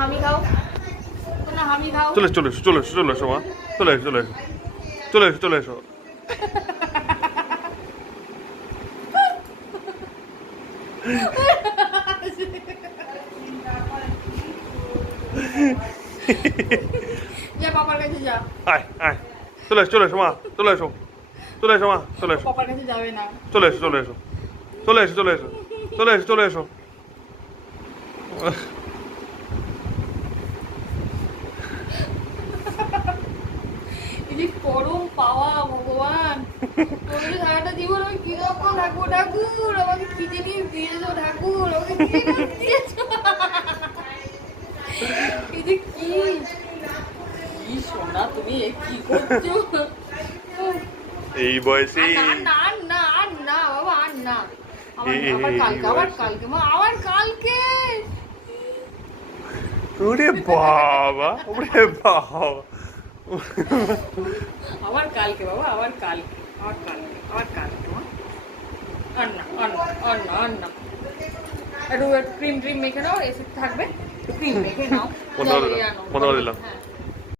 হামি খাও, না হামি খাও। চলে এসো, চলে এসো, চলে এসো, চলে এসো মা, চলে এসো, চলে এসো, চলে এসো, চলে এসো। যা পাপার কাছে যা। আয় আয়, চলে এসো, চলে এসো মা, চলে এসো, চলে এসো মা, চলে এসো, পাপার কাছে যাবে না। চলে এসো, চলে এসো, চলে এসো, চলে এসো, চলে এসো, চলে এসো। এই পরম পাওয়া ভগবান, তোদের সারাটা জীবন আমি কিরকম থাকবো ঠাকুর, আমাকে কি জিনিস দিয়েছো ঠাকুর, আমাকে কি জিনিস দিয়েছো। এই যে কি কি সোনা তুমি, এ কি করছো। এই বয়সে আর না আর না আর না বাবা, আর না। আবার কালকে, আবার কালকে মা, আবার কালকে। ওরে বাবা, ওরে বাবা, আবার কালকে বাবা, আবার কালকে, আবার কালকে, আবার কালকে মা। আর না আর না আর না আর না। একটু ক্রিম ট্রিম মেখে নাও, এসে থাকবে, ক্রিম মেখে নাও। বন্ধ করে দিলাম, বন্ধ করে দিলাম। হ্যাঁ।